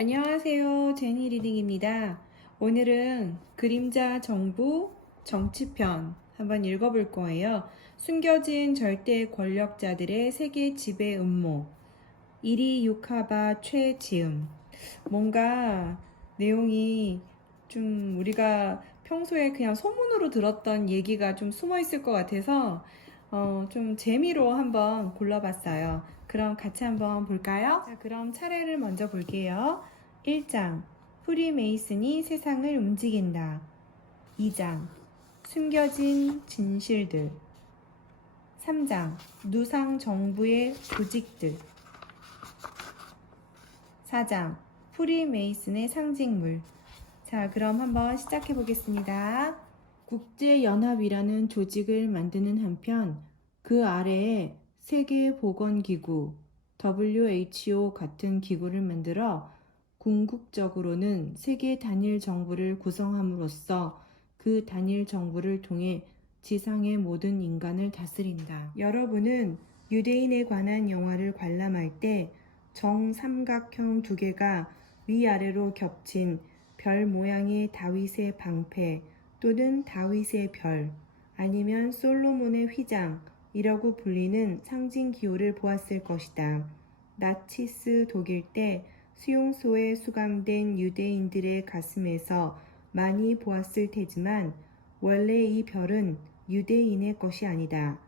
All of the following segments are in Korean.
안녕하세요. 제니 리딩입니다. 오늘은 그림자 정부 정치편 한번 읽어볼 거예요. 숨겨진 절대 권력자들의 세계 지배 음모. 이리 유카바 최지음. 뭔가 내용이 좀 우리가 평소에 그냥 소문으로 들었던 얘기가 좀 숨어 있을 것 같아서 좀 재미로 한번 골라봤어요. 그럼 같이 한번 볼까요? 자, 그럼 차례를 먼저 볼게요. 1장 프리메이슨이 세상을 움직인다. 2장 숨겨진 진실들. 3장 누상 정부의 조직들. 4장 프리메이슨의 상징물. 자, 그럼 한번 시작해 보겠습니다. 국제연합이라는 조직을 만드는 한편 그 아래에 세계보건기구 WHO 같은 기구를 만들어 궁극적으로는 세계 단일 정부를 구성함으로써 그 단일 정부를 통해 지상의 모든 인간을 다스린다. 여러분은 유대인에 관한 영화를 관람할 때 정삼각형 두 개가 위아래로 겹친 별 모양의 다윗의 방패 또는 다윗의 별 아니면 솔로몬의 휘장이라고 불리는 상징 기호를 보았을 것이다. 나치스 독일 때 수용소에 수감된 유대인들의 가슴에서 많이 보았을 테지만 원래 이 별은 유대인의 것이 아니다.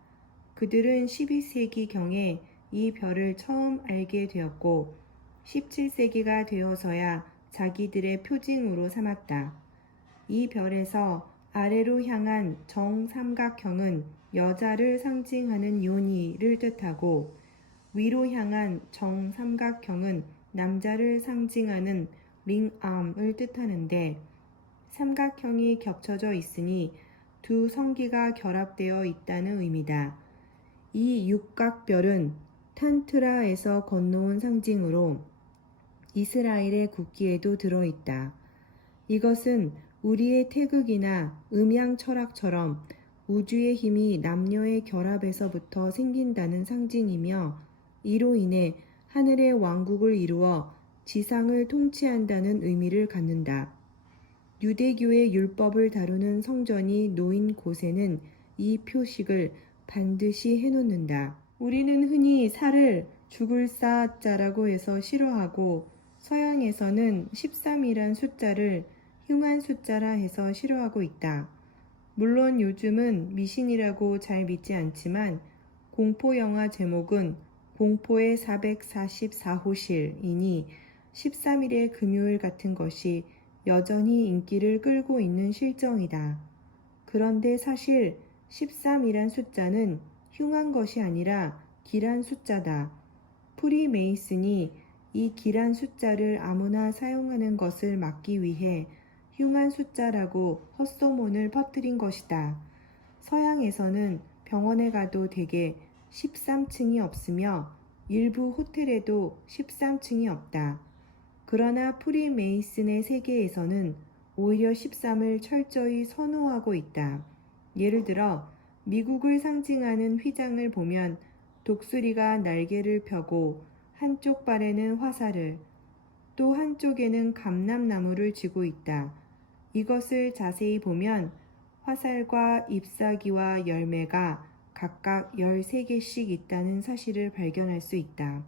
그들은 12세기경에 이 별을 처음 알게 되었고 17세기가 되어서야 자기들의 표징으로 삼았다. 이 별에서 아래로 향한 정삼각형은 여자를 상징하는 요니를 뜻하고 위로 향한 정삼각형은 남자를 상징하는 링암을 뜻하는데 삼각형이 겹쳐져 있으니 두 성기가 결합되어 있다는 의미다. 이 육각별은 탄트라에서 건너온 상징으로 이스라엘의 국기에도 들어있다. 이것은 우리의 태극이나 음양 철학처럼 우주의 힘이 남녀의 결합에서부터 생긴다는 상징이며 이로 인해 하늘의 왕국을 이루어 지상을 통치한다는 의미를 갖는다. 유대교의 율법을 다루는 성전이 놓인 곳에는 이 표식을 반드시 해놓는다. 우리는 흔히 살을 죽을 사자라고 해서 싫어하고 서양에서는 13이란 숫자를 흉한 숫자라 해서 싫어하고 있다. 물론 요즘은 미신이라고 잘 믿지 않지만 공포영화 제목은 공포의 444호실이니 13일의 금요일 같은 것이 여전히 인기를 끌고 있는 실정이다. 그런데 사실 13이란 숫자는 흉한 것이 아니라 길한 숫자다. 프리메이슨이 이 길한 숫자를 아무나 사용하는 것을 막기 위해 흉한 숫자라고 헛소문을 퍼뜨린 것이다. 서양에서는 병원에 가도 대개 13층이 없으며 일부 호텔에도 13층이 없다. 그러나 프리메이슨의 세계에서는 오히려 13을 철저히 선호하고 있다. 예를 들어 미국을 상징하는 휘장을 보면 독수리가 날개를 펴고 한쪽 발에는 화살을 또 한쪽에는 감람나무를 쥐고 있다. 이것을 자세히 보면 화살과 잎사귀와 열매가 각각 13개씩 있다는 사실을 발견할 수 있다.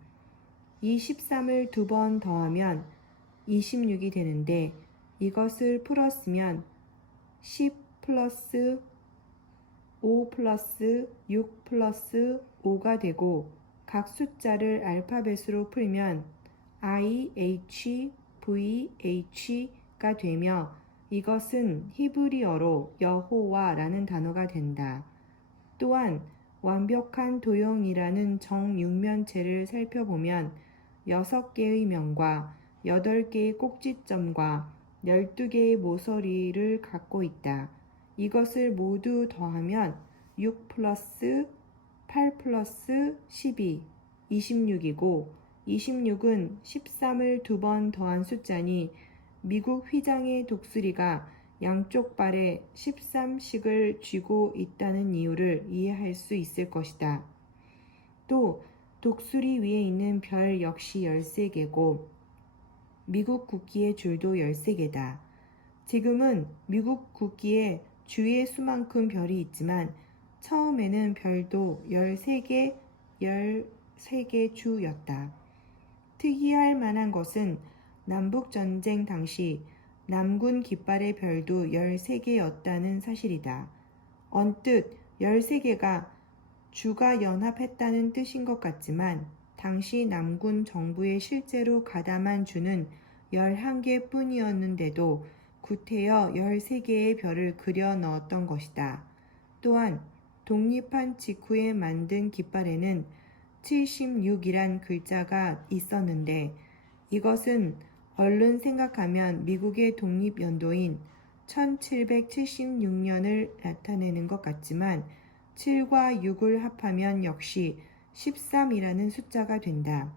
이 13을 2번 더하면 26이 되는데 이것을 풀었으면 10 플러스 5 플러스 6 플러스 5가 되고 각 숫자를 알파벳으로 풀면 I, H, V, H가 되며 이것은 히브리어로 여호와라는 단어가 된다. 또한 완벽한 도형이라는 정육면체를 살펴보면 6개의 면과 8개의 꼭지점과 12개의 모서리를 갖고 있다. 이것을 모두 더하면 6 플러스 8 플러스 12, 26이고 26은 13을 2번 더한 숫자니 미국 휘장의 독수리가 양쪽 발에 13씩을 쥐고 있다는 이유를 이해할 수 있을 것이다. 또 독수리 위에 있는 별 역시 13개고 미국 국기의 줄도 13개다. 지금은 미국 국기에 주의 수만큼 별이 있지만 처음에는 별도 13개 주였다. 특이할 만한 것은 남북전쟁 당시 남군 깃발의 별도 13개였다는 사실이다. 언뜻 13개가 주가 연합했다는 뜻인 것 같지만 당시 남군 정부에 실제로 가담한 주는 11개 뿐이었는데도 구태여 13개의 별을 그려 넣었던 것이다. 또한 독립한 직후에 만든 깃발에는 76이란 글자가 있었는데 이것은 얼른 생각하면 미국의 독립연도인 1776년을 나타내는 것 같지만 7과 6을 합하면 역시 13이라는 숫자가 된다.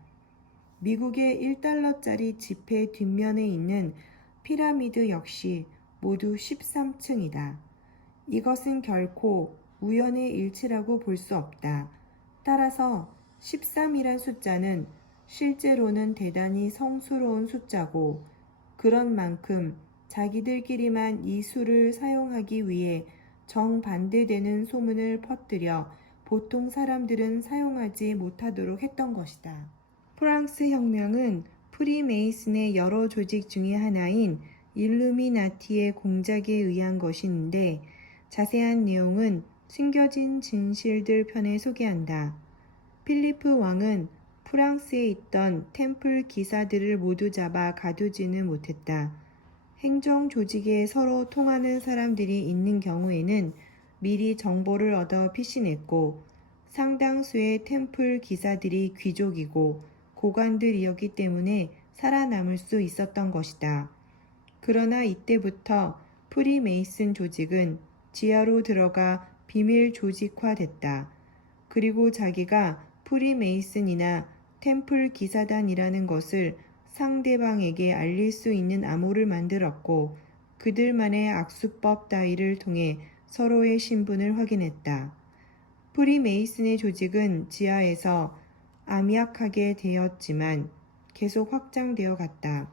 미국의 1달러짜리 지폐 뒷면에 있는 피라미드 역시 모두 13층이다. 이것은 결코 우연의 일치라고 볼 수 없다. 따라서 13이란 숫자는 실제로는 대단히 성스러운 숫자고 그런 만큼 자기들끼리만 이 수를 사용하기 위해 정반대되는 소문을 퍼뜨려 보통 사람들은 사용하지 못하도록 했던 것이다. 프랑스 혁명은 프리메이슨의 여러 조직 중의 하나인 일루미나티의 공작에 의한 것인데 자세한 내용은 숨겨진 진실들 편에 소개한다. 필리프 왕은 프랑스에 있던 템플 기사들을 모두 잡아 가두지는 못했다. 행정 조직에 서로 통하는 사람들이 있는 경우에는 미리 정보를 얻어 피신했고 상당수의 템플 기사들이 귀족이고 고관들이었기 때문에 살아남을 수 있었던 것이다. 그러나 이때부터 프리메이슨 조직은 지하로 들어가 비밀 조직화됐다. 그리고 자기가 프리메이슨이나 템플 기사단이라는 것을 상대방에게 알릴 수 있는 암호를 만들었고 그들만의 악수법 따위를 통해 서로의 신분을 확인했다. 프리메이슨의 조직은 지하에서 암약하게 되었지만 계속 확장되어 갔다.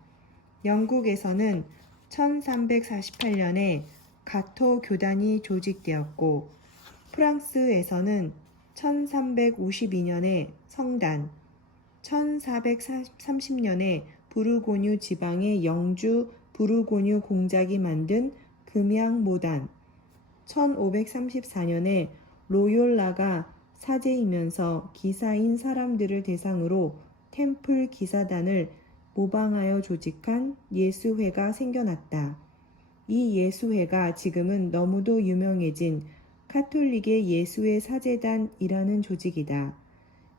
영국에서는 1348년에 가토 교단이 조직되었고 프랑스에서는 1352년에 성단, 1430년에 부르고뉴 지방의 영주 부르고뉴 공작이 만든 금양모단, 1534년에 로욜라가 사제이면서 기사인 사람들을 대상으로 템플 기사단을 모방하여 조직한 예수회가 생겨났다. 이 예수회가 지금은 너무도 유명해진 카톨릭의 예수회 사제단이라는 조직이다.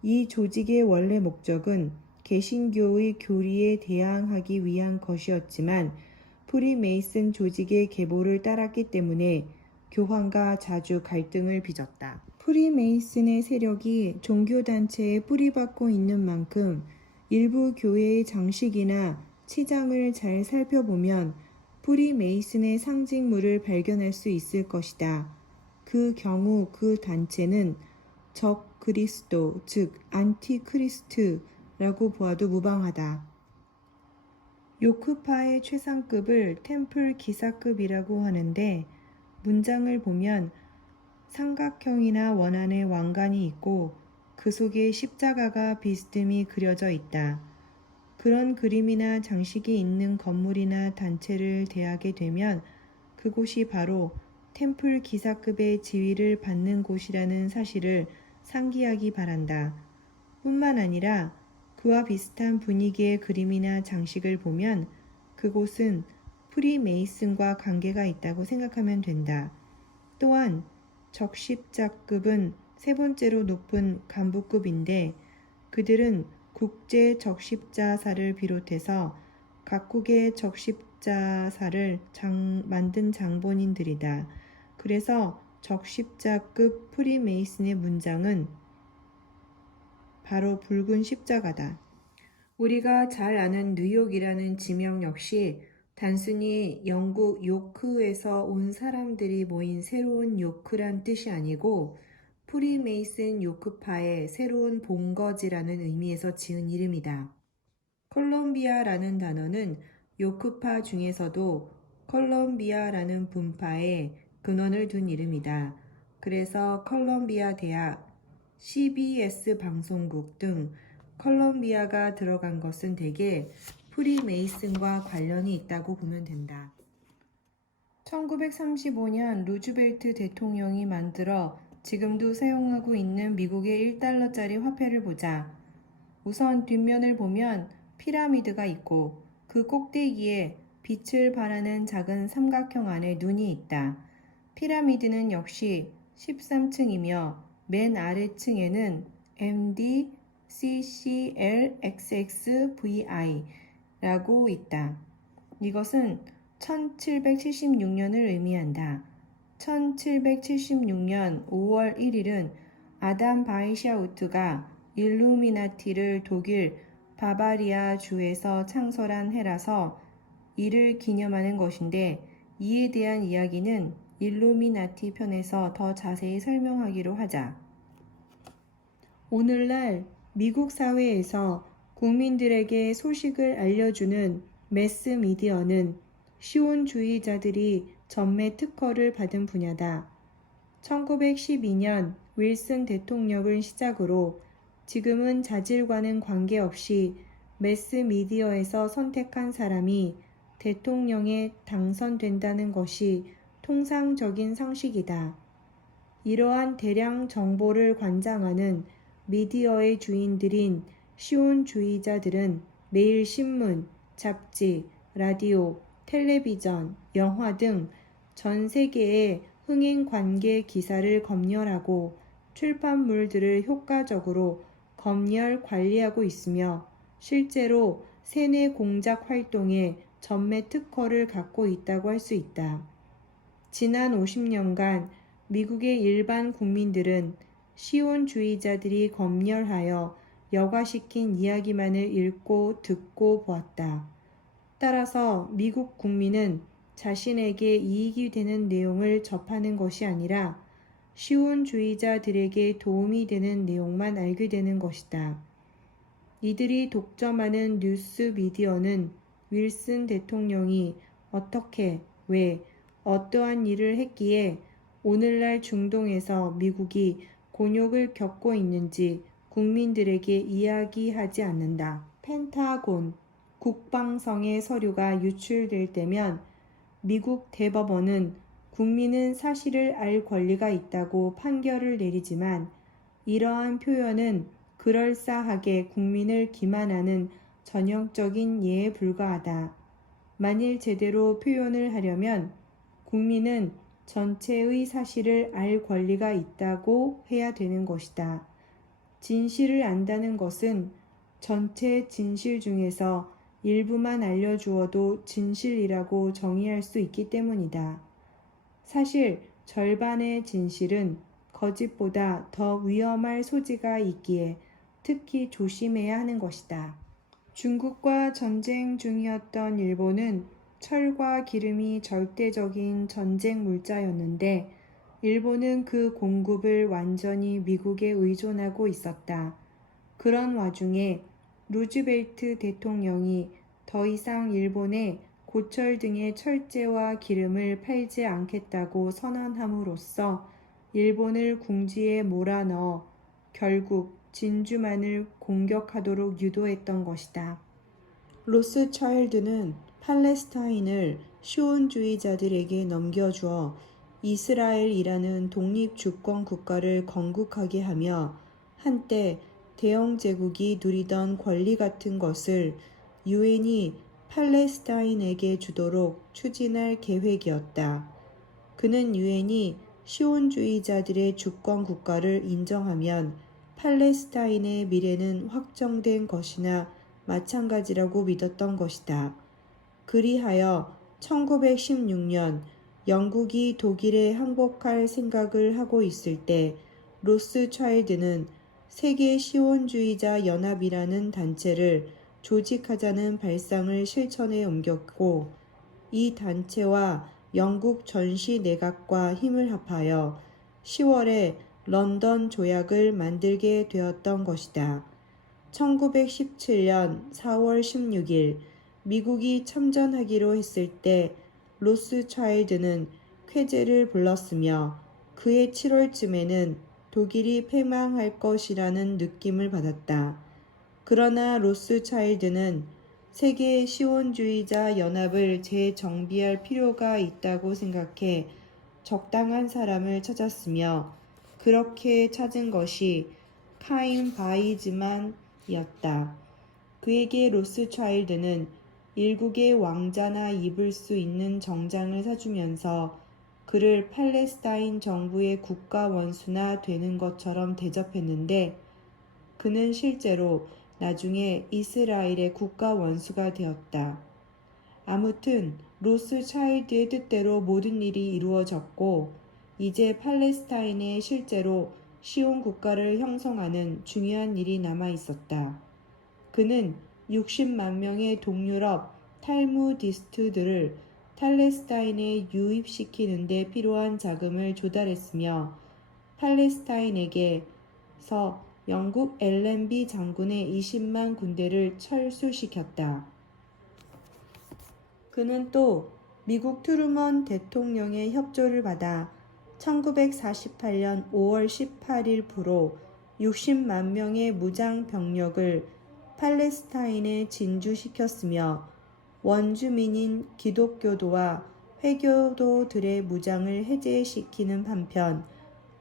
이 조직의 원래 목적은 개신교의 교리에 대항하기 위한 것이었지만 프리메이슨 조직의 계보를 따랐기 때문에 교황과 자주 갈등을 빚었다. 프리메이슨의 세력이 종교단체에 뿌리박고 있는 만큼 일부 교회의 장식이나 치장을 잘 살펴보면 프리메이슨의 상징물을 발견할 수 있을 것이다. 그 경우 그 단체는 적 그리스도, 즉 안티크리스트라고 보아도 무방하다. 요크파의 최상급을 템플 기사급이라고 하는데 문장을 보면 삼각형이나 원안의 왕관이 있고 그 속에 십자가가 비스듬히 그려져 있다. 그런 그림이나 장식이 있는 건물이나 단체를 대하게 되면 그곳이 바로 템플 기사급의 지위를 받는 곳이라는 사실을 상기하기 바란다. 뿐만 아니라 그와 비슷한 분위기의 그림이나 장식을 보면 그곳은 프리메이슨과 관계가 있다고 생각하면 된다. 또한 적십자급은 세 번째로 높은 간부급인데 그들은 국제 적십자사를 비롯해서 각국의 적십자사를 만든 장본인들이다. 그래서 적십자급 프리메이슨의 문장은 바로 붉은 십자가다. 우리가 잘 아는 뉴욕이라는 지명 역시 단순히 영국 요크에서 온 사람들이 모인 새로운 요크란 뜻이 아니고 프리메이슨 요크파의 새로운 본거지라는 의미에서 지은 이름이다. 콜롬비아라는 단어는 요크파 중에서도 콜롬비아라는 분파에 근원을 둔 이름이다. 그래서 콜롬비아 대학, CBS 방송국 등 콜롬비아가 들어간 것은 대개 프리메이슨과 관련이 있다고 보면 된다. 1935년 루즈벨트 대통령이 만들어 지금도 사용하고 있는 미국의 1달러짜리 화폐를 보자. 우선 뒷면을 보면 피라미드가 있고 그 꼭대기에 빛을 발하는 작은 삼각형 안에 눈이 있다. 피라미드는 역시 13층이며 맨 아래층에는 MD, CCL, XXVI 라고 있다. 이것은 1776년을 의미한다. 1776년 5월 1일은 아담 바이샤우트가 일루미나티를 독일 바바리아 주에서 창설한 해라서 이를 기념하는 것인데 이에 대한 이야기는 일루미나티 편에서 더 자세히 설명하기로 하자. 오늘날 미국 사회에서 국민들에게 소식을 알려주는 매스미디어는 시온주의자들이 전매 특허를 받은 분야다. 1912년 윌슨 대통령을 시작으로 지금은 자질과는 관계없이 매스미디어에서 선택한 사람이 대통령에 당선된다는 것이 통상적인 상식이다. 이러한 대량 정보를 관장하는 미디어의 주인들인 시온주의자들은 매일 신문, 잡지, 라디오, 텔레비전, 영화 등 전 세계의 흥행 관계 기사를 검열하고 출판물들을 효과적으로 검열 관리하고 있으며 실제로 세뇌 공작 활동에 전매 특허를 갖고 있다고 할 수 있다. 지난 50년간 미국의 일반 국민들은 시온주의자들이 검열하여 여과시킨 이야기만을 읽고 듣고 보았다. 따라서 미국 국민은 자신에게 이익이 되는 내용을 접하는 것이 아니라 시온주의자들에게 도움이 되는 내용만 알게 되는 것이다. 이들이 독점하는 뉴스 미디어는 윌슨 대통령이 어떻게, 왜, 어떠한 일을 했기에 오늘날 중동에서 미국이 곤욕을 겪고 있는지 국민들에게 이야기하지 않는다. 펜타곤, 국방성의 서류가 유출될 때면 미국 대법원은 국민은 사실을 알 권리가 있다고 판결을 내리지만 이러한 표현은 그럴싸하게 국민을 기만하는 전형적인 예에 불과하다. 만일 제대로 표현을 하려면 국민은 전체의 사실을 알 권리가 있다고 해야 되는 것이다. 진실을 안다는 것은 전체 진실 중에서 일부만 알려주어도 진실이라고 정의할 수 있기 때문이다. 사실 절반의 진실은 거짓보다 더 위험할 소지가 있기에 특히 조심해야 하는 것이다. 중국과 전쟁 중이었던 일본은 철과 기름이 절대적인 전쟁 물자였는데 일본은 그 공급을 완전히 미국에 의존하고 있었다. 그런 와중에 루즈벨트 대통령이 더 이상 일본에 고철 등의 철제와 기름을 팔지 않겠다고 선언함으로써 일본을 궁지에 몰아넣어 결국 진주만을 공격하도록 유도했던 것이다. 로스차일드는 팔레스타인을 시온주의자들에게 넘겨주어 이스라엘이라는 독립주권 국가를 건국하게 하며 한때 대영 제국이 누리던 권리 같은 것을 유엔이 팔레스타인에게 주도록 추진할 계획이었다. 그는 유엔이 시온주의자들의 주권 국가를 인정하면 팔레스타인의 미래는 확정된 것이나 마찬가지라고 믿었던 것이다. 그리하여 1916년 영국이 독일에 항복할 생각을 하고 있을 때 로스차일드는 세계 시온주의자 연합이라는 단체를 조직하자는 발상을 실천에 옮겼고 이 단체와 영국 전시 내각과 힘을 합하여 10월에 런던 조약을 만들게 되었던 것이다. 1917년 4월 16일 미국이 참전하기로 했을 때 로스차일드는 쾌제를 불렀으며 그해 7월쯤에는 독일이 패망할 것이라는 느낌을 받았다. 그러나 로스차일드는 세계 시원주의자 연합을 재정비할 필요가 있다고 생각해 적당한 사람을 찾았으며 그렇게 찾은 것이 카임 바이즈만이었다. 그에게 로스차일드는 일국의 왕자나 입을 수 있는 정장을 사주면서 그를 팔레스타인 정부의 국가 원수나 되는 것처럼 대접했는데 그는 실제로 나중에 이스라엘의 국가 원수가 되었다. 아무튼 로스차일드의 뜻대로 모든 일이 이루어졌고 이제 팔레스타인에 실제로 시온 국가를 형성하는 중요한 일이 남아 있었다. 그는 60만 명의 동유럽 탈무디스트들을 팔레스타인에 유입시키는 데 필요한 자금을 조달했으며 팔레스타인에게서 영국 LNB 장군의 20만 군대를 철수시켰다. 그는 또 미국 트루먼 대통령의 협조를 받아 1948년 5월 18일부로 60만 명의 무장 병력을 팔레스타인에 진주시켰으며 원주민인 기독교도와 회교도들의 무장을 해제시키는 한편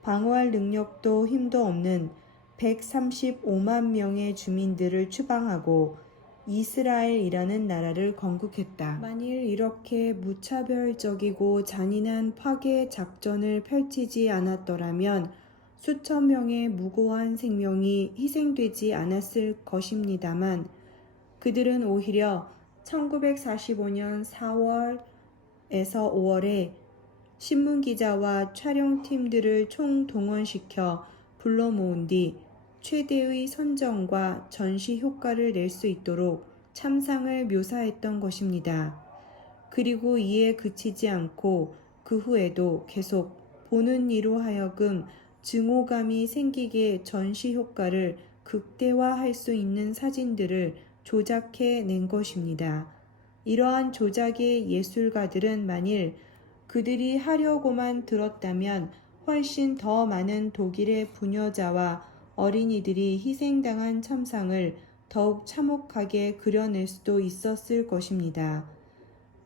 방어할 능력도 힘도 없는 135만 명의 주민들을 추방하고 이스라엘이라는 나라를 건국했다. 만일 이렇게 무차별적이고 잔인한 파괴 작전을 펼치지 않았더라면 수천 명의 무고한 생명이 희생되지 않았을 것입니다만 그들은 오히려 1945년 4월에서 5월에 신문기자와 촬영팀들을 총동원시켜 불러 모은 뒤 최대의 선전과 전시 효과를 낼 수 있도록 참상을 묘사했던 것입니다. 그리고 이에 그치지 않고 그 후에도 계속 보는 이로 하여금 증오감이 생기게 전시 효과를 극대화할 수 있는 사진들을 조작해 낸 것입니다. 이러한 조작의 예술가들은 만일 그들이 하려고만 들었다면 훨씬 더 많은 독일의 부녀자와 어린이들이 희생당한 참상을 더욱 참혹하게 그려낼 수도 있었을 것입니다.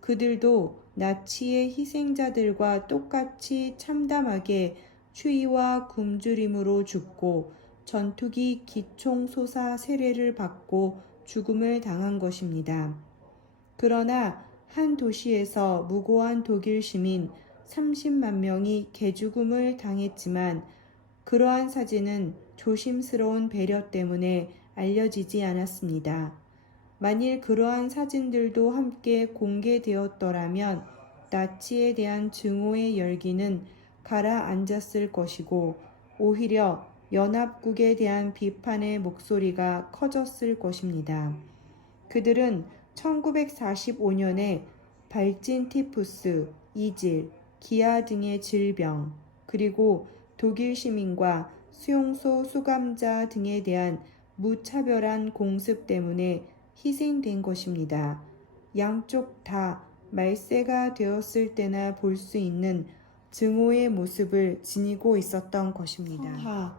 그들도 나치의 희생자들과 똑같이 참담하게 추위와 굶주림으로 죽고 전투기 기총소사 세례를 받고 죽음을 당한 것입니다. 그러나 한 도시에서 무고한 독일 시민 30만 명이 개죽음을 당했지만 그러한 사진은 조심스러운 배려 때문에 알려지지 않았습니다. 만일 그러한 사진들도 함께 공개되었더라면 나치에 대한 증오의 열기는 가라앉았을 것이고 오히려 연합국에 대한 비판의 목소리가 커졌을 것입니다. 그들은 1945년에 발진 티푸스, 이질, 기아 등의 질병, 그리고 독일 시민과 수용소 수감자 등에 대한 무차별한 공습 때문에 희생된 것입니다. 양쪽 다 말세가 되었을 때나 볼 수 있는 증오의 모습을 지니고 있었던 것입니다.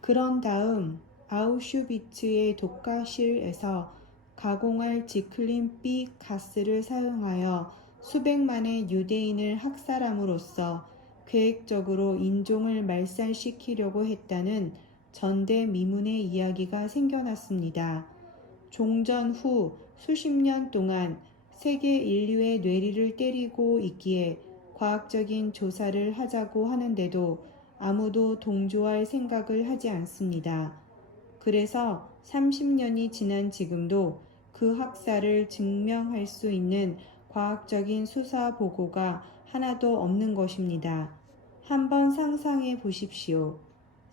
그런 다음 아우슈비츠의 독가실에서 가공할 지클린 B 가스를 사용하여 수백만의 유대인을 학살함으로써 계획적으로 인종을 말살시키려고 했다는 전대미문의 이야기가 생겨났습니다. 종전 후 수십 년 동안 세계 인류의 뇌리를 때리고 있기에 과학적인 조사를 하자고 하는데도 아무도 동조할 생각을 하지 않습니다. 그래서 30년이 지난 지금도 그 학살을 증명할 수 있는 과학적인 수사 보고가 하나도 없는 것입니다. 한번 상상해 보십시오.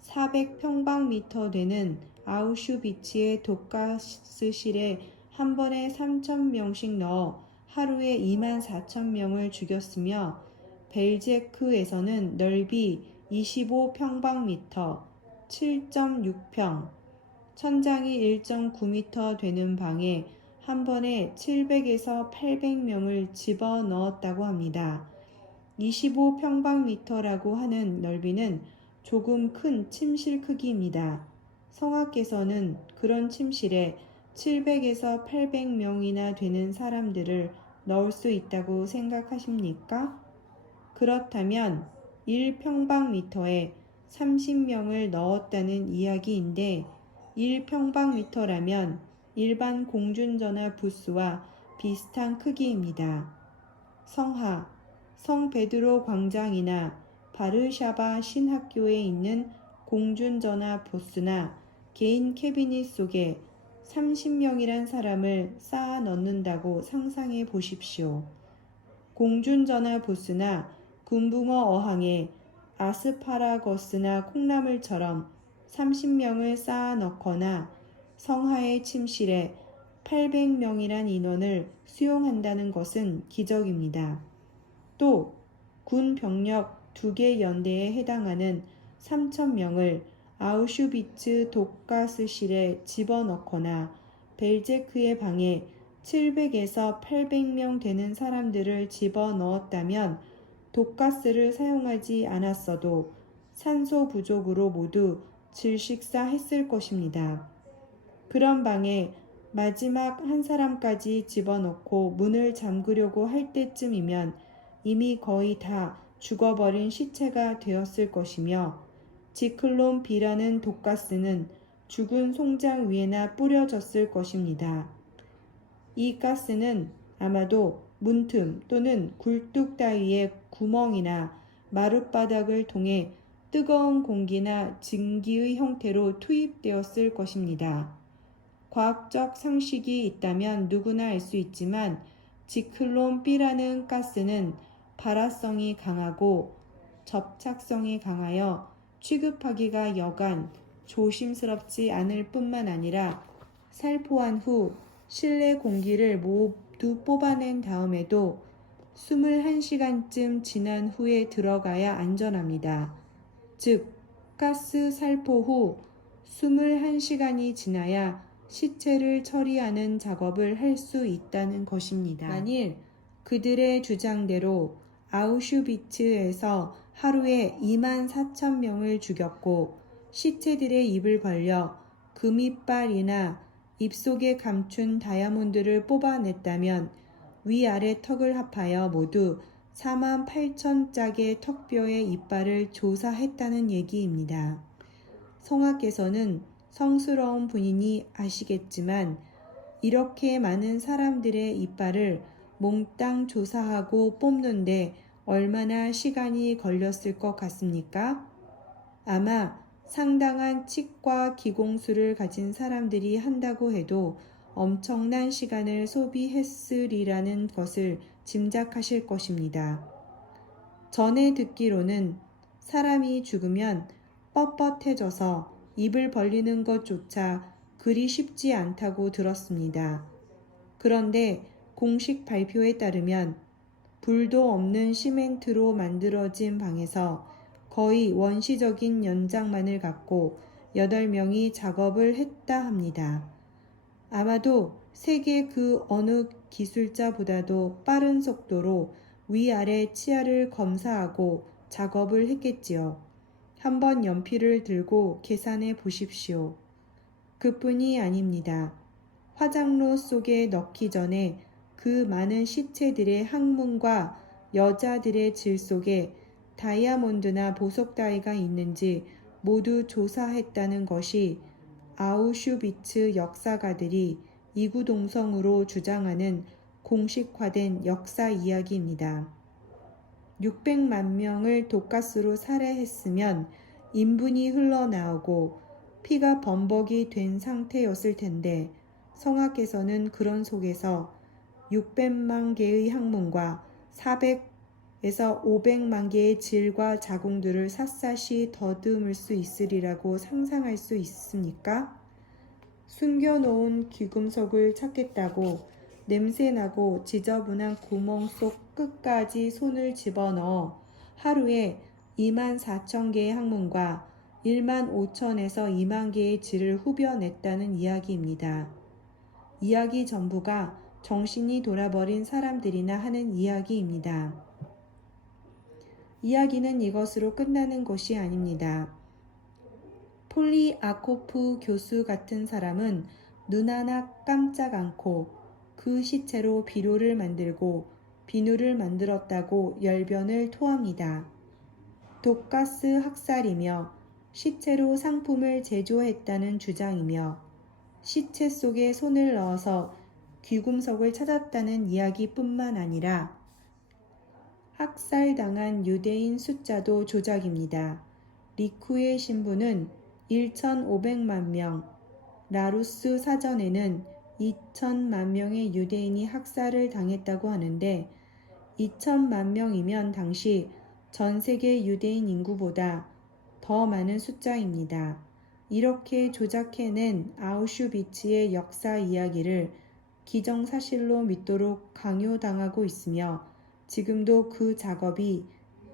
400평방미터 되는 아우슈비츠의 독가스실에 한 번에 3,000명씩 넣어 하루에 24,000명을 죽였으며 벨제크에서는 넓이 25평방미터, 7.6평, 천장이 1.9m 되는 방에 한 번에 700에서 800명을 집어 넣었다고 합니다. 25평방미터라고 하는 넓이는 조금 큰 침실 크기입니다. 성악께서는 그런 침실에 700에서 800명이나 되는 사람들을 넣을 수 있다고 생각하십니까? 그렇다면 1평방미터에 30명을 넣었다는 이야기인데 1평방미터라면 일반 공중전화 부스와 비슷한 크기입니다. 성하, 성 베드로 광장이나 바르샤바 신학교에 있는 공중전화 부스나 개인 캐비닛 속에 30명이란 사람을 쌓아 넣는다고 상상해 보십시오. 공중전화 부스나 군붕어 어항에 아스파라거스나 콩나물처럼 30명을 쌓아 넣거나 성하의 침실에 800명이란 인원을 수용한다는 것은 기적입니다. 또 군 병력 2개 연대에 해당하는 3,000명을 아우슈비츠 독가스실에 집어넣거나 벨제크의 방에 700에서 800명 되는 사람들을 집어넣었다면 독가스를 사용하지 않았어도 산소 부족으로 모두 질식사했을 것입니다. 그런 방에 마지막 한 사람까지 집어넣고 문을 잠그려고 할 때쯤이면 이미 거의 다 죽어버린 시체가 되었을 것이며 지클론 B라는 독가스는 죽은 송장 위에나 뿌려졌을 것입니다. 이 가스는 아마도 문틈 또는 굴뚝 따위의 구멍이나 마룻바닥을 통해 뜨거운 공기나 증기의 형태로 투입되었을 것입니다. 과학적 상식이 있다면 누구나 알 수 있지만 지클론 B라는 가스는 발화성이 강하고 접착성이 강하여 취급하기가 여간 조심스럽지 않을 뿐만 아니라 살포한 후 실내 공기를 모두 뽑아낸 다음에도 21시간쯤 지난 후에 들어가야 안전합니다. 즉, 가스 살포 후 21시간이 지나야 시체를 처리하는 작업을 할 수 있다는 것입니다. 만일 그들의 주장대로 아우슈비츠에서 하루에 24,000명을 죽였고 시체들의 입을 벌려 금이빨이나 입속에 감춘 다이아몬드를 뽑아냈다면 위아래 턱을 합하여 모두 48,000짝의 턱뼈의 이빨을 조사했다는 얘기입니다. 성악께서는 성스러운 분이니 아시겠지만 이렇게 많은 사람들의 이빨을 몽땅 조사하고 뽑는데 얼마나 시간이 걸렸을 것 같습니까? 아마 상당한 치과 기공술을 가진 사람들이 한다고 해도 엄청난 시간을 소비했으리라는 것을 짐작하실 것입니다. 전에 듣기로는 사람이 죽으면 뻣뻣해져서 입을 벌리는 것조차 그리 쉽지 않다고 들었습니다. 그런데 공식 발표에 따르면 불도 없는 시멘트로 만들어진 방에서 거의 원시적인 연장만을 갖고 8명이 작업을 했다 합니다. 아마도 세계 그 어느 기술자보다도 빠른 속도로 위아래 치아를 검사하고 작업을 했겠지요. 한번 연필을 들고 계산해 보십시오. 그뿐이 아닙니다. 화장로 속에 넣기 전에 그 많은 시체들의 항문과 여자들의 질 속에 다이아몬드나 보석 따위가 있는지 모두 조사했다는 것이 아우슈비츠 역사가들이 이구동성으로 주장하는 공식화된 역사 이야기입니다. 600만 명을 독가스로 살해했으면 인분이 흘러나오고 피가 범벅이 된 상태였을 텐데 성악께서는 그런 속에서 600만 개의 항문과 400에서 500만 개의 질과 자궁들을 샅샅이 더듬을 수 있으리라고 상상할 수 있습니까? 숨겨놓은 귀금속을 찾겠다고 냄새나고 지저분한 구멍 속 끝까지 손을 집어넣어 하루에 24,000개의 항문과 1만 5천에서 2만 개의 질을 후벼냈다는 이야기입니다. 이야기 전부가 정신이 돌아버린 사람들이나 하는 이야기입니다. 이야기는 이것으로 끝나는 것이 아닙니다. 폴리아코프 교수 같은 사람은 눈 하나 깜짝 않고 그 시체로 비료를 만들고 비누를 만들었다고 열변을 토합니다. 독가스 학살이며 시체로 상품을 제조했다는 주장이며 시체 속에 손을 넣어서 귀금속을 찾았다는 이야기뿐만 아니라 학살당한 유대인 숫자도 조작입니다. 리쿠의 신부는 1,500만 명, 라루스 사전에는 2천만 명의 유대인이 학살을 당했다고 하는데 2천만 명이면 당시 전 세계 유대인 인구보다 더 많은 숫자입니다. 이렇게 조작해낸 아우슈비츠의 역사 이야기를 기정사실로 믿도록 강요당하고 있으며 지금도 그 작업이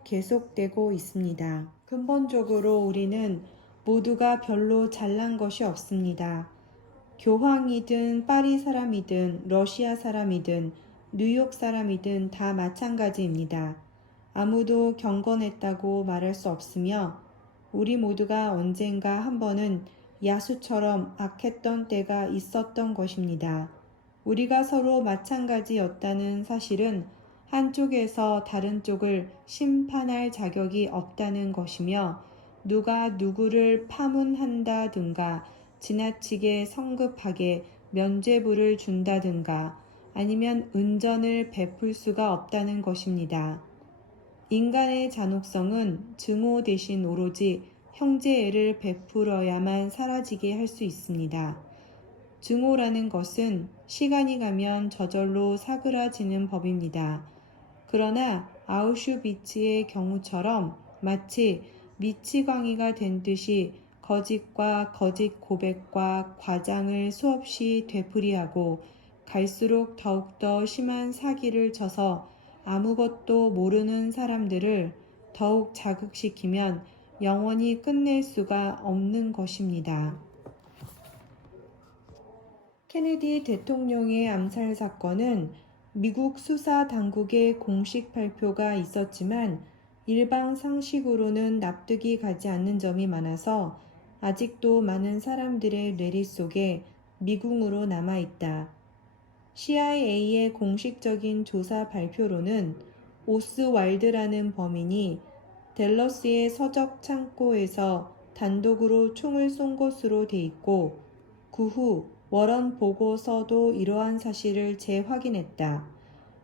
계속되고 있습니다. 근본적으로 우리는 모두가 별로 잘난 것이 없습니다. 교황이든 파리 사람이든 러시아 사람이든 뉴욕 사람이든 다 마찬가지입니다. 아무도 경건했다고 말할 수 없으며 우리 모두가 언젠가 한 번은 야수처럼 악했던 때가 있었던 것입니다. 우리가 서로 마찬가지였다는 사실은 한쪽에서 다른 쪽을 심판할 자격이 없다는 것이며 누가 누구를 파문한다든가 지나치게 성급하게 면죄부를 준다든가 아니면 은전을 베풀 수가 없다는 것입니다. 인간의 잔혹성은 증오 대신 오로지 형제애를 베풀어야만 사라지게 할 수 있습니다. 증오라는 것은 시간이 가면 저절로 사그라지는 법입니다. 그러나 아우슈비츠의 경우처럼 마치 미치광이가 된 듯이 거짓과 거짓 고백과 과장을 수없이 되풀이하고 갈수록 더욱더 심한 사기를 쳐서 아무것도 모르는 사람들을 더욱 자극시키면 영원히 끝낼 수가 없는 것입니다. 케네디 대통령의 암살 사건은 미국 수사 당국의 공식 발표가 있었지만 일방 상식으로는 납득이 가지 않는 점이 많아서 아직도 많은 사람들의 뇌리 속에 미궁으로 남아있다. CIA의 공식적인 조사 발표로는 오스왈드라는 범인이 댈러스의 서적 창고에서 단독으로 총을 쏜 것으로 돼 있고 그 후 워런 보고서도 이러한 사실을 재확인했다.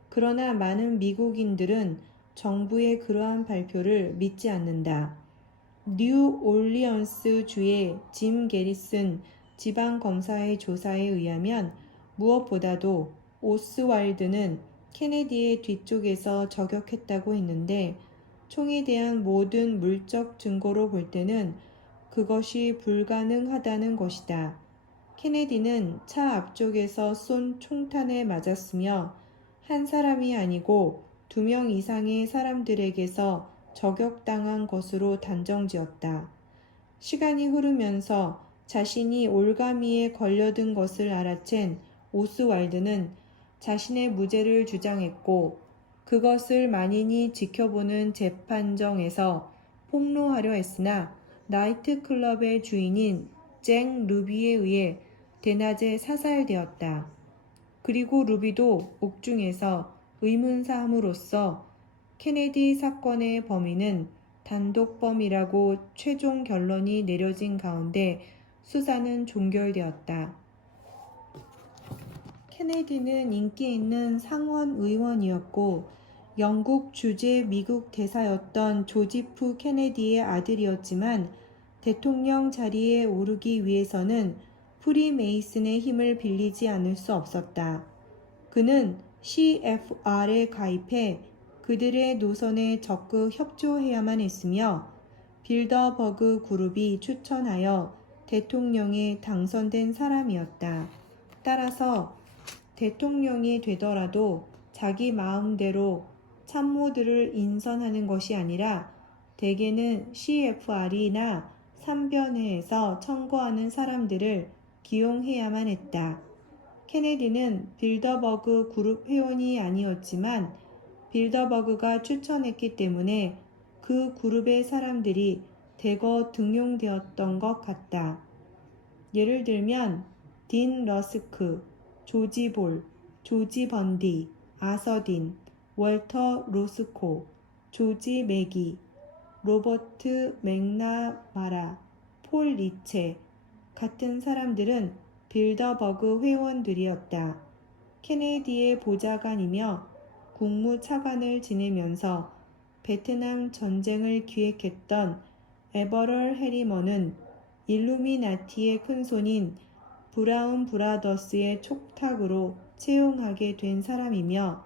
그러나 많은 미국인들은 정부의 그러한 발표를 믿지 않는다. 뉴 올리언스 주의 짐 게리슨 지방검사의 조사에 의하면 무엇보다도 오스왈드는 케네디의 뒤쪽에서 저격했다고 했는데 총에 대한 모든 물적 증거로 볼 때는 그것이 불가능하다는 것이다. 케네디는 차 앞쪽에서 쏜 총탄에 맞았으며 한 사람이 아니고 2명 이상의 사람들에게서 저격당한 것으로 단정지었다. 시간이 흐르면서 자신이 올가미에 걸려든 것을 알아챈 오스왈드는 자신의 무죄를 주장했고 그것을 만인이 지켜보는 재판정에서 폭로하려 했으나 나이트클럽의 주인인 잭 루비에 의해 대낮에 사살되었다. 그리고 루비도 옥중에서 의문사함으로써 케네디 사건의 범인은 단독범이라고 최종 결론이 내려진 가운데 수사는 종결되었다. 케네디는 인기 있는 상원 의원이었고 영국 주재 미국 대사였던 조지프 케네디의 아들이었지만 대통령 자리에 오르기 위해서는 프리메이슨의 힘을 빌리지 않을 수 없었다. 그는 CFR에 가입해 그들의 노선에 적극 협조해야만 했으며 빌더버그 그룹이 추천하여 대통령에 당선된 사람이었다. 따라서 대통령이 되더라도 자기 마음대로 참모들을 인선하는 것이 아니라 대개는 CFR이나 3변회에서 청구하는 사람들을 기용해야만 했다. 케네디는 빌더버그 그룹 회원이 아니었지만 빌더버그가 추천했기 때문에 그 그룹의 사람들이 대거 등용되었던 것 같다. 예를 들면 딘 러스크, 조지 볼, 조지 번디, 아서 딘, 월터 로스코, 조지 매기, 로버트 맥나마라, 폴 리체 같은 사람들은 빌더버그 회원들이었다. 케네디의 보좌관이며 국무차관을 지내면서 베트남 전쟁을 기획했던 에버럴 해리먼은 일루미나티의 큰손인 브라운 브라더스의 촉탁으로 채용하게 된 사람이며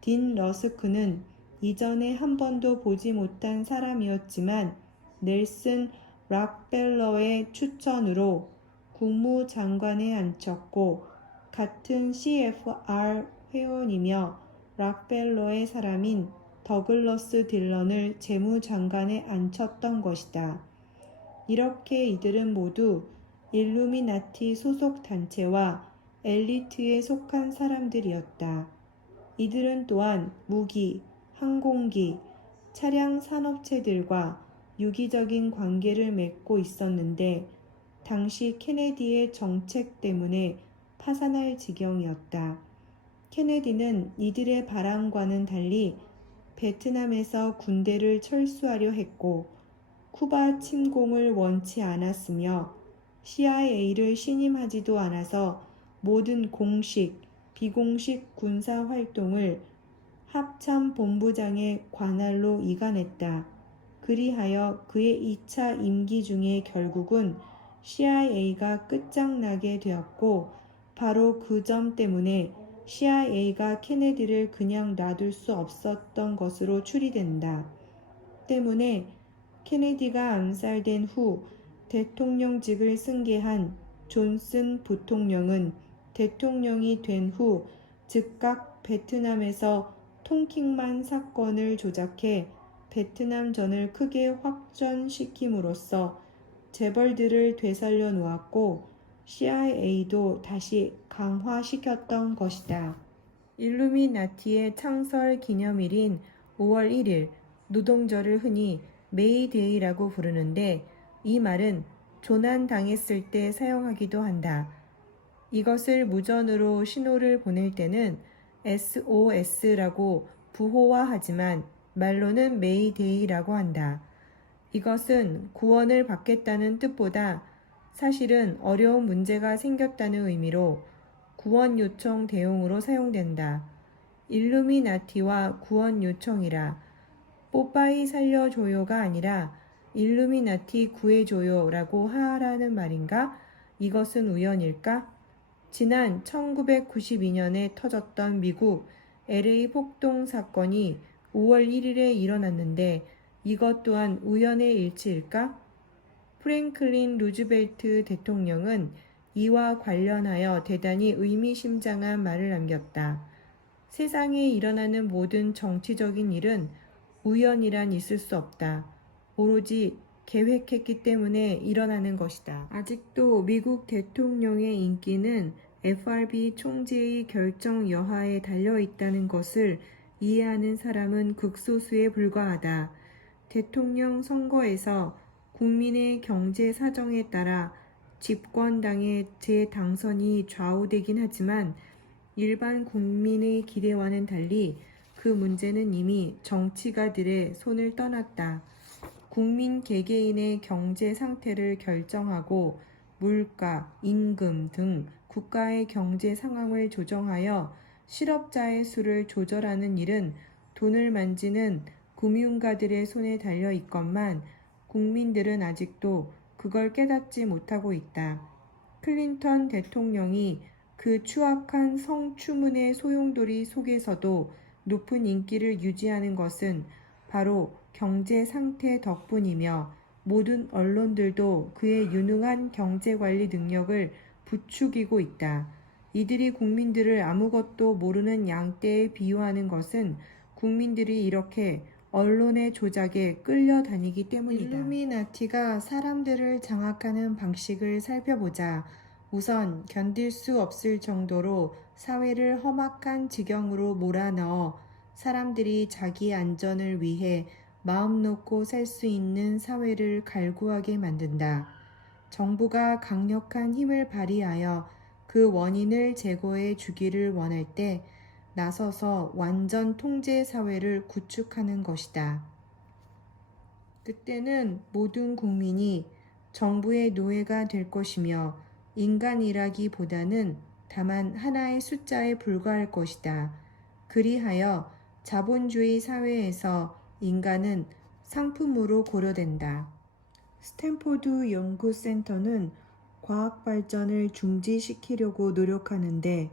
딘 러스크는 이전에 한 번도 보지 못한 사람이었지만 넬슨 락펠러의 추천으로 국무장관에 앉혔고 같은 CFR 회원이며 락펠러의 사람인 더글러스 딜런을 재무장관에 앉혔던 것이다. 이렇게 이들은 모두 일루미나티 소속 단체와 엘리트에 속한 사람들이었다. 이들은 또한 무기, 항공기, 차량 산업체들과 유기적인 관계를 맺고 있었는데 당시 케네디의 정책 때문에 파산할 지경이었다. 케네디는 이들의 바람과는 달리 베트남에서 군대를 철수하려 했고 쿠바 침공을 원치 않았으며 CIA를 신임하지도 않아서 모든 공식, 비공식 군사 활동을 합참본부장의 관할로 이관했다. 그리하여 그의 2차 임기 중에 결국은 CIA가 끝장나게 되었고 바로 그 점 때문에 CIA가 케네디를 그냥 놔둘 수 없었던 것으로 추리된다. 때문에 케네디가 암살된 후 대통령직을 승계한 존슨 부통령은 대통령이 된 후 즉각 베트남에서 통킹만 사건을 조작해 베트남전을 크게 확전시킴으로써 재벌들을 되살려 놓았고 CIA도 다시 강화시켰던 것이다. 일루미나티의 창설 기념일인 5월 1일 노동절을 흔히 메이데이라고 부르는데 이 말은 조난당했을 때 사용하기도 한다. 이것을 무전으로 신호를 보낼 때는 SOS라고 부호화하지만 말로는 메이데이라고 한다. 이것은 구원을 받겠다는 뜻보다 사실은 어려운 문제가 생겼다는 의미로 구원 요청 대용으로 사용된다. 일루미나티와 구원 요청이라 뽀빠이 살려줘요가 아니라 일루미나티 구해줘요라고 하라는 말인가? 이것은 우연일까? 지난 1992년에 터졌던 미국 LA 폭동 사건이 5월 1일에 일어났는데 이것 또한 우연의 일치일까? 프랭클린 루즈벨트 대통령은 이와 관련하여 대단히 의미심장한 말을 남겼다. 세상에 일어나는 모든 정치적인 일은 우연이란 있을 수 없다. 오로지 계획했기 때문에 일어나는 것이다. 아직도 미국 대통령의 인기는 FRB 총재의 결정 여하에 달려 있다는 것을 이해하는 사람은 극소수에 불과하다. 대통령 선거에서 국민의 경제 사정에 따라 집권당의 재당선이 좌우되긴 하지만 일반 국민의 기대와는 달리 그 문제는 이미 정치가들의 손을 떠났다. 국민 개개인의 경제 상태를 결정하고 물가, 임금 등 국가의 경제 상황을 조정하여 실업자의 수를 조절하는 일은 돈을 만지는 금융가들의 손에 달려 있건만 국민들은 아직도 그걸 깨닫지 못하고 있다. 클린턴 대통령이 그 추악한 성추문의 소용돌이 속에서도 높은 인기를 유지하는 것은 바로 경제 상태 덕분이며 모든 언론들도 그의 유능한 경제관리 능력을 부추기고 있다. 이들이 국민들을 아무것도 모르는 양떼에 비유하는 것은 국민들이 이렇게 언론의 조작에 끌려다니기 때문이다. 일루미나티가 사람들을 장악하는 방식을 살펴보자. 우선 견딜 수 없을 정도로 사회를 험악한 지경으로 몰아넣어 사람들이 자기 안전을 위해 마음 놓고 살 수 있는 사회를 갈구하게 만든다. 정부가 강력한 힘을 발휘하여 그 원인을 제거해 주기를 원할 때 나서서 완전 통제 사회를 구축하는 것이다. 그때는 모든 국민이 정부의 노예가 될 것이며 인간이라기보다는 다만 하나의 숫자에 불과할 것이다. 그리하여 자본주의 사회에서 인간은 상품으로 고려된다. 스탠포드 연구센터는 과학 발전을 중지시키려고 노력하는데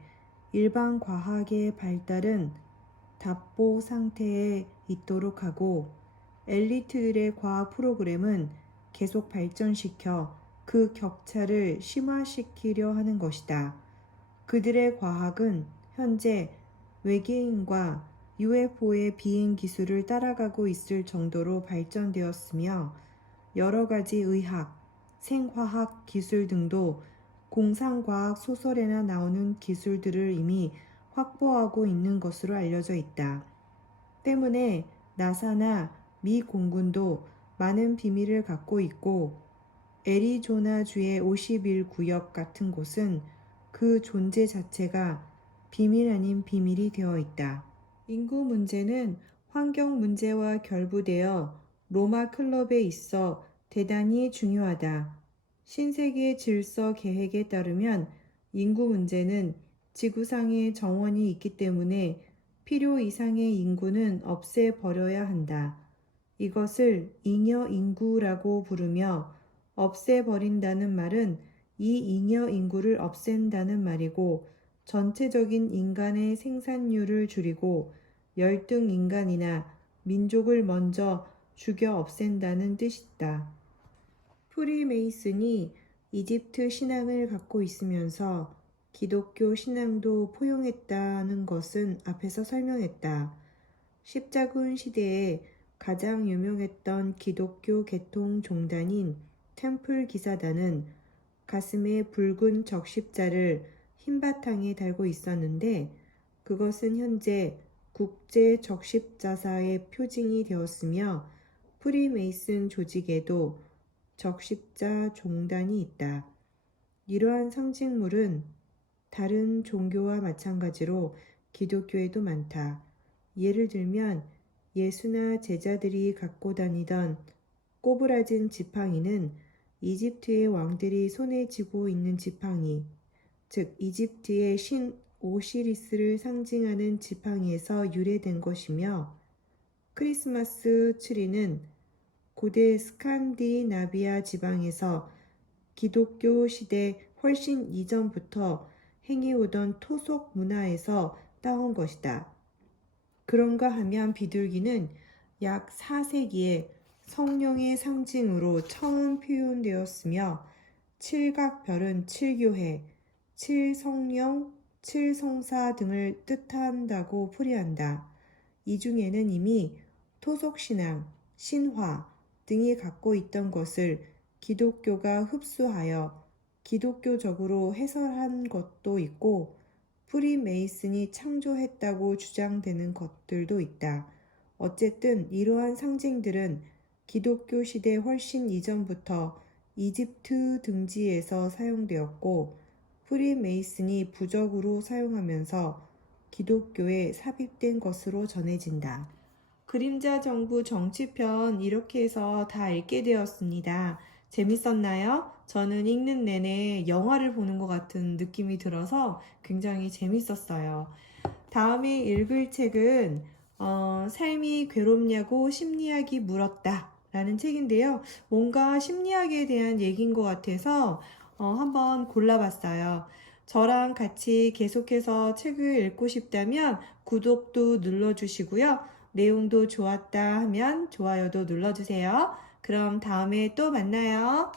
일반 과학의 발달은 답보 상태에 있도록 하고 엘리트들의 과학 프로그램은 계속 발전시켜 그 격차를 심화시키려 하는 것이다. 그들의 과학은 현재 외계인과 UFO의 비행 기술을 따라가고 있을 정도로 발전되었으며 여러 가지 의학, 생화학 기술 등도 공상과학 소설에나 나오는 기술들을 이미 확보하고 있는 것으로 알려져 있다. 때문에 나사나 미 공군도 많은 비밀을 갖고 있고 애리조나주의 51구역 같은 곳은 그 존재 자체가 비밀 아닌 비밀이 되어 있다. 인구 문제는 환경 문제와 결부되어 로마 클럽에 있어 대단히 중요하다. 신세계 질서 계획에 따르면 인구 문제는 지구상에 정원이 있기 때문에 필요 이상의 인구는 없애버려야 한다. 이것을 잉여 인구라고 부르며 없애버린다는 말은 이 잉여 인구를 없앤다는 말이고 전체적인 인간의 생산률을 줄이고 열등 인간이나 민족을 먼저 죽여 없앤다는 뜻이다. 프리메이슨이 이집트 신앙을 갖고 있으면서 기독교 신앙도 포용했다는 것은 앞에서 설명했다. 십자군 시대에 가장 유명했던 기독교 계통 종단인 템플 기사단은 가슴에 붉은 적십자를 흰 바탕에 달고 있었는데 그것은 현재 국제 적십자사의 표징이 되었으며 프리메이슨 조직에도 적십자 종단이 있다. 이러한 상징물은 다른 종교와 마찬가지로 기독교에도 많다. 예를 들면 예수나 제자들이 갖고 다니던 꼬부라진 지팡이는 이집트의 왕들이 손에 쥐고 있는 지팡이, 즉 이집트의 신 오시리스를 상징하는 지팡이에서 유래된 것이며 크리스마스 트리는 고대 스칸디나비아 지방에서 기독교 시대 훨씬 이전부터 행해오던 토속 문화에서 따온 것이다. 그런가 하면 비둘기는 약 4세기에 성령의 상징으로 처음 표현되었으며 칠각별은 칠교회, 칠성령, 칠성사 등을 뜻한다고 풀이한다. 이 중에는 이미 토속신앙, 신화 등이 갖고 있던 것을 기독교가 흡수하여 기독교적으로 해설한 것도 있고 프리메이슨이 창조했다고 주장되는 것들도 있다. 어쨌든 이러한 상징들은 기독교 시대 훨씬 이전부터 이집트 등지에서 사용되었고 프리메이슨이 부적으로 사용하면서 기독교에 삽입된 것으로 전해진다. 그림자 정부 정치편 이렇게 해서 다 읽게 되었습니다. 재밌었나요? 저는 읽는 내내 영화를 보는 것 같은 느낌이 들어서 굉장히 재밌었어요. 다음에 읽을 책은 삶이 괴롭냐고 심리학이 물었다 라는 책인데요. 뭔가 심리학에 대한 얘기인 것 같아서 한번 골라봤어요. 저랑 같이 계속해서 책을 읽고 싶다면 구독도 눌러주시고요. 내용도 좋았다 하면 좋아요도 눌러주세요. 그럼 다음에 또 만나요.